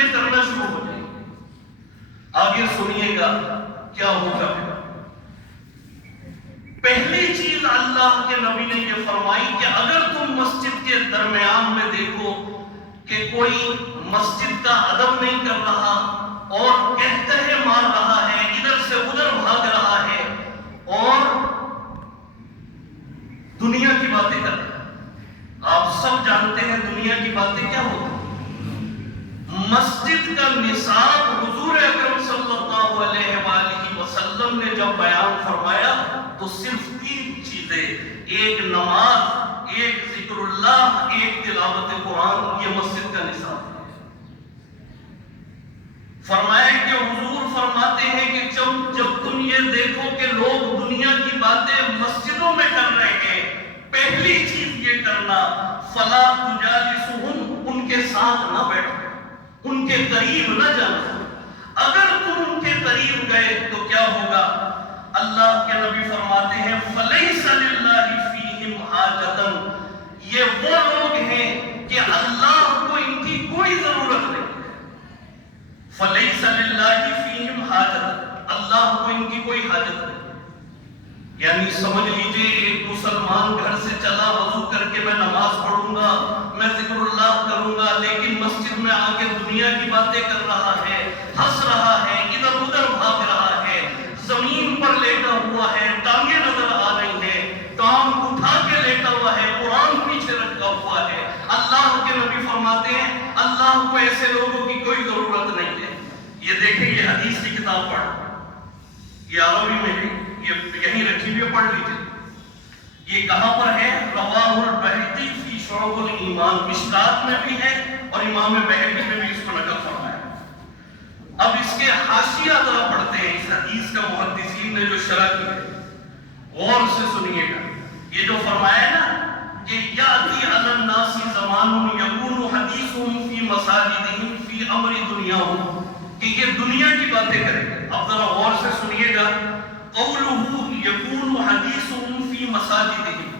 میں کرنا شروع ہو جائیں گے۔ آگے سنیے گا کیا ہوگا۔ پہلی چیز اللہ کے نبی نے یہ فرمائی کہ اگر تم مسجد کے درمیان میں دیکھو کہ کوئی مسجد کا ادب نہیں کر رہا اور کہتے مار رہا ہے، ادھر سے ادھر بھاگ رہا ہے اور دنیا کی باتیں کر رہا ہے۔ آپ سب جانتے ہیں دنیا کی باتیں کیا ہوتی ہیں۔ مسجد کا نصاب حضور اکرم صلی اللہ علیہ وآلہ وسلم نے جب بیان فرمایا تو صرف 3 چیزیں، ایک نماز، ایک ذکر اللہ، ایک تلاوت قرآن، یہ مسجد کا نصاب ہے۔ فرمایا کہ حضور فرماتے ہیں کہ جب تم یہ دیکھو کہ لوگ دنیا کی باتیں مسجدوں میں کر رہے ہیں، پہلی چیز یہ کرنا فلا تجالسہم، ان کے ساتھ نہ بیٹھو، ان کے قریب نہ جانا۔ اگر تم ان کے قریب گئے تو کیا ہوگا؟ اللہ کے نبی فرماتے ہیں فلیس للہ فیہم حاجۃ، یہ وہ لوگ ہیں کہ اللہ کو ان کی کوئی ضرورت نہیں۔ فلیس للہ فیہم حاجۃ، اللہ کو ان کی کوئی حاجت نہیں۔ یعنی سمجھ لیجئے ایک مسلمان گھر سے چلا، وضو کر کے میں نماز پڑھوں گا، میں ذکر اللہ کروں گا، لیکن مسجد میں آ کے دنیا کی باتیں کر رہا ہے، ہنس رہا ہے، ادھر ادھر بھاگ رہا ہے، زمین پر لیٹا ہوا ہے، ٹانگیں نظر آ رہی ہیں، کام اٹھا کے لیٹا ہوا ہے، قرآن پیچھے رکھا ہوا ہے۔ اللہ کے نبی فرماتے ہیں اللہ کو ایسے لوگوں کی کوئی ضرورت نہیں ہے۔ یہ دیکھیں، یہ حدیث کی کتاب پڑھ، یہ عربی میں ہے، یہ یہیں رکھی ہوئی پڑھ لیجیے۔ یہ کہاں پر ہے؟ رواہ البیہقی فی شعب الایمان، مشکات میں بھی ہے اور امام بہقی میں بھی اس کو نقل فرمایا۔ اب اس کے حاشیہ ذرا پڑھتے ہیں، اس حدیث کا محدثین نے جو شرح کی ہے، غور سے سنیے گا۔ یہ جو فرمایا ہے نا کہ یاتی علی الناس زمان یکون حدیثہم فی مساجدہم فی امر دنیاہم، کہ یہ دنیا کی باتیں کریں گے۔ اب ذرا غور سے سنیے گا، قولہ یکون حدیثہم فی مساجدہم،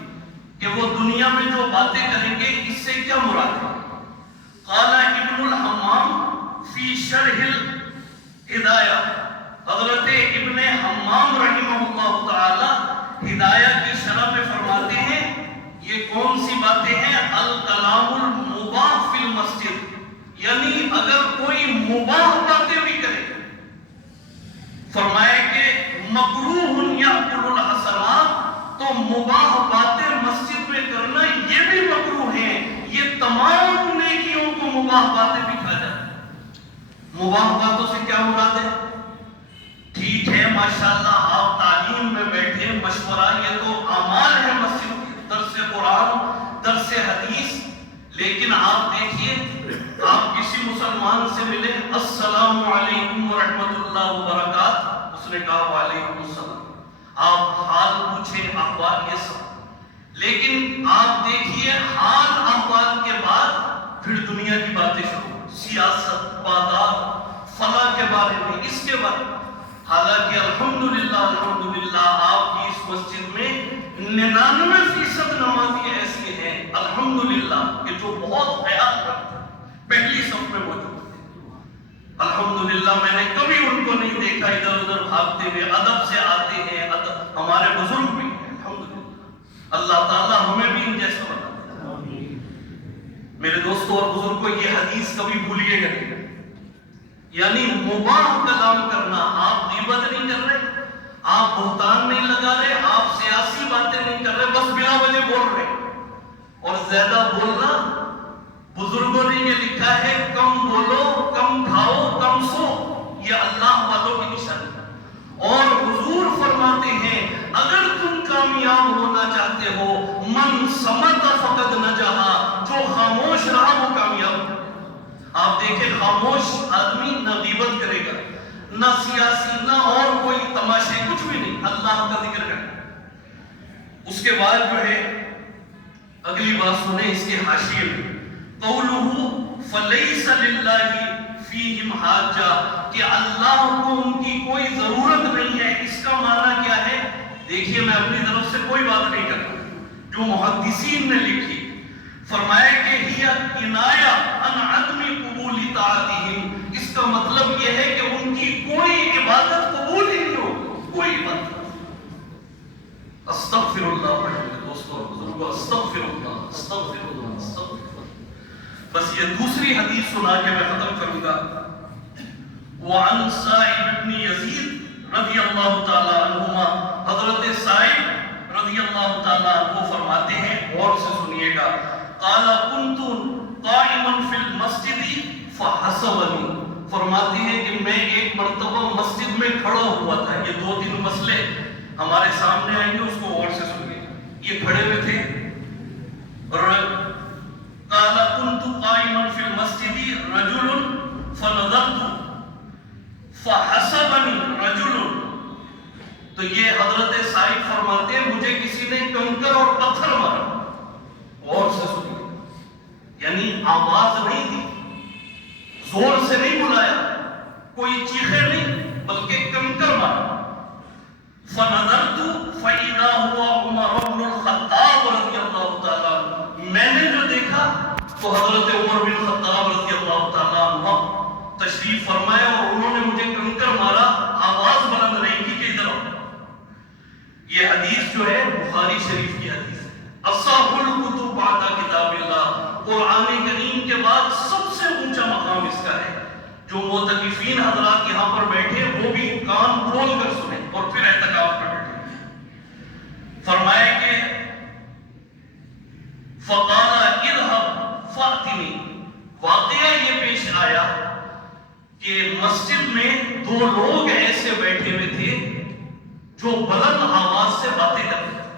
کہ وہ دنیا میں جو باتیں کریں گے اس سے کیا مراد ہے؟ قال ابن الحمام فی شرح الہدایہ، حضرت ابن حمام رحمہ اللہ تعالی ہدایہ کی شرح میں فرماتے ہیں یہ کون سی باتیں ہیں؟ الکلام المباح فی المسجد، یعنی اگر کوئی مباح باتیں بھی کرے، فرمائے کہ مکروہ یأکل الحسنات، تو مباح باتیں مسجد میں کرنا یہ بھی مکروہ ہیں۔ یہ تمام نیکیوں کو مباح باتیں بھی کھا جاتی ہیں۔ مباح باتوں سے کیا مراد ہے؟ ٹھیک ہے ماشاءاللہ آپ تعلیم میں بیٹھے، مشورہ، یہ تو اعمال ہے مسجد کے، درس قرآن، درس حدیث، لیکن آپ دیکھیے آپ کسی مسلمان سے ملے، السلام علیکم ورحمۃ اللہ وبرکاتہ، اس نے کہا وعلیکم السلام، آپ حال پوچھیں، احوال، یہ سب، لیکن آپ دیکھیے حال احوال کے بعد پھر دنیا کی باتیں شروع، سیاست، بازار، فلاح کے بارے میں، اس کے بارے میں۔ حالانکہ الحمدللہ آپ کی اس مسجد میں 99% نمازی ایسی ہیں الحمدللہ کہ جو بہت خیال رکھتے ہیں، پہلی صف میں موجود ہیں۔ الحمدللہ میں نے کبھی ان کو نہیں دیکھا ادھر ادھر بھاگتے ہوئے، ادب سے آتے ہیں، ہمارے بزرگ بھی ہیں الحمدللہ۔ اللہ تعالیٰ ہمیں بھی ان جیسا بنا دے۔ میرے دوستوں اور بزرگوں، یہ حدیث کبھی بھولیے گا نہیں، یعنی مباح کلام کرنا۔ آپ غیبت نہیں کر رہے، آپ بہتان نہیں لگا رہے، آپ سیاسی باتیں نہیں کر رہے، بس بلا وجہ بول رہے۔ اور زیادہ بولنا، بزرگوں نے یہ لکھا ہے کم بولو، کم کھاؤ، کم سو، یہ اللہ والوں کی نشانی ہے۔ اور حضور فرماتے ہیں اگر تم کامیاب ہونا چاہتے ہو، من صمت فقد نجح، جو خاموش رہا وہ کامیاب ہو۔ آپ دیکھیں خاموش آدمی نہ غیبت کرے گا، نہ سیاسی، نہ اور کوئی تماشے، کچھ بھی نہیں، اللہ کا ذکر کرے گا۔ اس کے بعد جو ہے اگلی بات سنیں اس کے حاشیے میں، قولہ فلیس للہ فیہم حاجہ، کہ اللہ کو ان کی کوئی ضرورت نہیں ہے۔ اس کا معنی کیا ہے؟ دیکھیے میں اپنی طرف سے کوئی بات نہیں کرتا، جو محدثین نے لکھی، فرمایا کہ ہی کنایہ عن عدم قبول طاعتہم، اللہ پڑھیں میرے دوستوں اور بزرگوں، استغفر اللہ استغفر اللہ استغفر اللہ۔ بس یہ دوسری حدیث سنا کے میں ختم کروں گا۔ وعن سائب بن یزید رضی اللہ تعالی عنہما، حضرت سائب رضی اللہ تعالی عنہ فرماتے ہیں، غور سے سنیے گا، قال كنت قائما فی المسجد فحسبنی، فرماتے ہیں کہ میں ایک مرتبہ مسجد میں کھڑا ہوا تھا۔ یہ دو تین مسئلے ہمارے سامنے آئیں گے، اس کو غور سے سنیے۔ یہ کھڑے ہوئے تھے، قال كنت قائما في المسجد رجل فنظرت فحسبني رجل، تو یہ حضرت سائب فرماتے ہیں مجھے کسی نے کنکر اور پتھر مارا۔ غور سے سنیے، یعنی آواز نہیں دی، زور سے نہیں بلایا، کوئی چیخے نہیں، بلکہ کنکر مارا۔ فنظرت فإذا هو عمر بن الخطاب رضی اللہ تعالیٰ عنہ، میں نے جو دیکھا تو حضرت عمر بن خطاب رضی اللہ تعالیٰ عنہ تشریف فرمایا، اور انہوں نے مجھے کنکر مارا، آواز بلند نہیں کی کہ ادھر آؤ۔ یہ حدیث جو ہے بخاری شریف کی حدیث ہے۔ اصح الکتب بعد کتاب اللہ، قرآن کریم کے بعد سب سے اونچا مقام اس کا ہے۔ جو معتکفین حضرات یہاں پر بیٹھے وہ بھی کان کھول کر سنیں اور پھر اعتکاف پر بیٹھے۔ فرمایا کہ فقال اذهب فاتنی، واقعہ یہ پیش آیا کہ مسجد میں دو لوگ ایسے بیٹھے ہوئے تھے جو بلند آواز سے باتیں کرتے تھے۔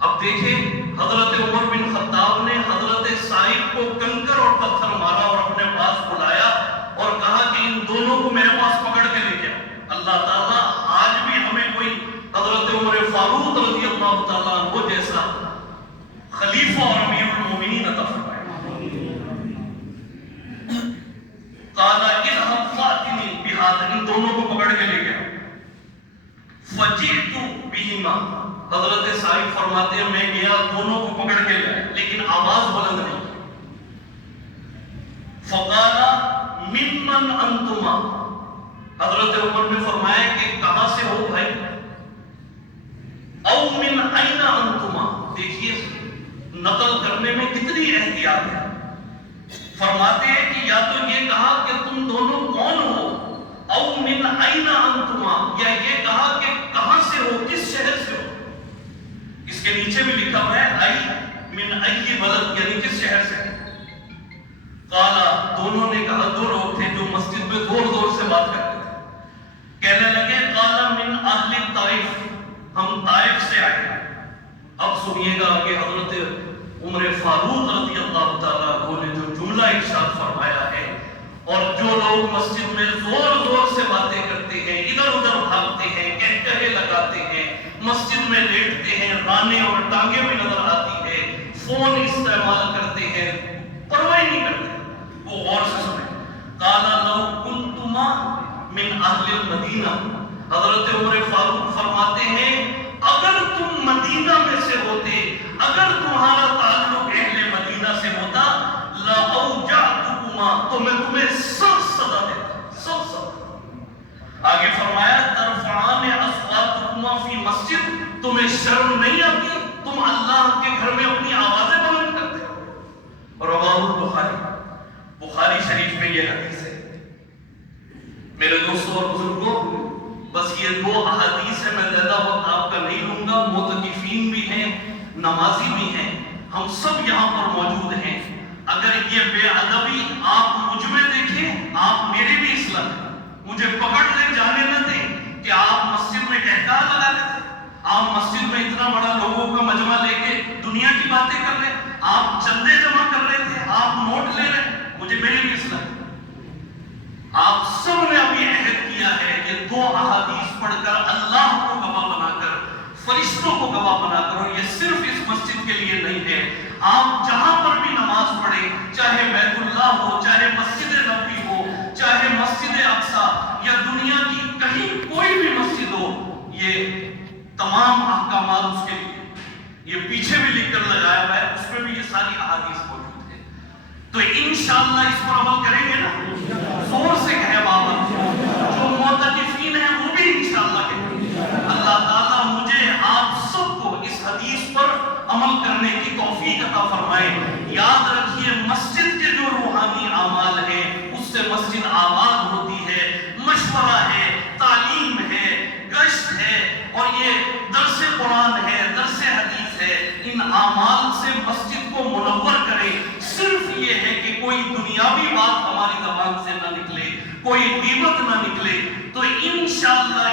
اب دیکھیں حضرت عمر بن خطاب نے حضرت سائب کو کنکر اور پتھر مارا اور اپنے پاس بلایا اور کہا کہ ان دونوں کو میرے پاس پکڑ کے لے گیا۔ اللہ تعالیٰ آج بھی ہمیں کوئی حضرت عمر فاروق رضی اللہ تعالیٰ عنہ جیسا خلیفہ اور امیر المومنین عطا فرمائے۔ قال اذهب فاتنی بہذا، ان دونوں کو پکڑ کے لے گیا۔ فجئت بہما، حضرت سائب فرماتے ہیں میں گیا دونوں کو پکڑ کے لے آیا لیکن آواز بلند نہیں۔ فقال ممن انتما، حضرت عمر نے فرمایا کہ کہاں سے ہو بھائی؟ او من این انتما، دیکھیے نقل کرنے میں کتنی احتیاط ہے۔ فرماتے ہیں کہ یا تو یہ کہا کہ تم دونوں کون ہو، او من این انتما، یا یہ کہا کہ کہاں سے ہو، کس شہر سے ہو۔ اس کے نیچے بھی لکھا ہوا ہے ای من ای بلد، یعنی کس شہر سے۔ قالا، دونوں نے کہا، دو لوگ تھے جو مسجد میں زور زور سے بات کرتے تھے، کہنے لگے قالا من اہل طائف، ہم طائف سے آئے۔ اب سنیے گا کہ حضرت عمر فاروق رضی اللہ تعالیٰ عنہ نے جو جملہ ارشاد فرمایا ہے، اور جو لوگ مسجد میں زور زور سے باتیں کرتے ہیں، ادھر ادھر بھاگتے ہیں، کہکہے لگاتے ہیں، مسجد میں لیٹتے ہیں، رانے اور ٹانگیں بھی نظر آتی ہے، فون استعمال کرتے ہیں، پرواہ نہیں کرتے، وہ غور سے سنیں۔ قال لو کنتما من اہل المدینہ، حضرت عمر فاروق فرماتے ہیں اگر تم مدینہ میں سے ہوتے، اگر تمہارا تعلق اہل مدینہ سے ہوتا، لأوجعتکما، تو میں تمہیں سخت سزا دیتا، سخت سزا۔ آگے فرمایا ترفعان اصواتکما فی مسجد، تمہیں شرم نہیں آتی، تم اللہ کے گھر میں اپنی آوازیں بلند کرتے ہو۔ رواہ البخاری، بخاری شریف میں یہ حدیث ہے۔ میرے دوستوں اور بزرگوں، بس یہ دو احادیث ہیں، میں زیادہ وقت آپ کا نہیں لوں گا۔ معتکفین بھی ہیں، نمازی بھی ہیں، ہم سب یہاں پر موجود ہیں۔ اگر یہ بے ادبی آپ مجھ میں دیکھیں، آپ میرے بھی اصلاح کریں، مجھے پکڑ لے جانے نہ دیں کہ آپ مسجد میں کہکہا لگاتے تھے، آپ مسجد میں اتنا بڑا لوگوں کا مجمع لے کے دنیا کی باتیں کر رہے، آپ چندے جمع کر رہے تھے، آپ نوٹ لے رہے، مجھے میری بھی اصلاح کریں۔ آپ سب نے ابھی عہد کیا ہے کہ دو احادیث پڑھ کر اللہ کو گواہ بنا کر، فرشتوں کو گواہ بنا کر، اور یہ صرف اس مسجد کے لیے نہیں ہے، آپ جہاں پر بھی نماز پڑھیں، چاہے بیت اللہ ہو، چاہے مسجد نبوی ہو، چاہے مسجد اقصی یا دنیا کی کہیں کوئی بھی مسجد ہو، یہ تمام احکامات اس کے لیے، یہ پیچھے بھی لکھ کر لگایا ہوا ہے، اس میں بھی یہ ساری احادیث موجود ہے۔ تو انشاءاللہ اس پر عمل کریں گے نا، زور سے کہے بابا، جو معتکفین ہیں وہ بھی انشاءاللہ کہیں۔ اللہ تعالیٰ مجھے توفیق عطا فرمائے. یاد رکھیے مسجد کے جو روحانی اعمال ہیں اس سے مسجد آباد ہوتی ہے. مشورہ ہے، تعلیم ہے، گشت ہے اور یہ درس قرآن ہے، درس حدیث ہے. ان اعمال سے مسجد کو منور کرے. صرف یہ ہے کہ کوئی دنیاوی بات ہماری زبان سے نہ نکلے، کوئی غیبت نہ نکلے، تو انشاءاللہ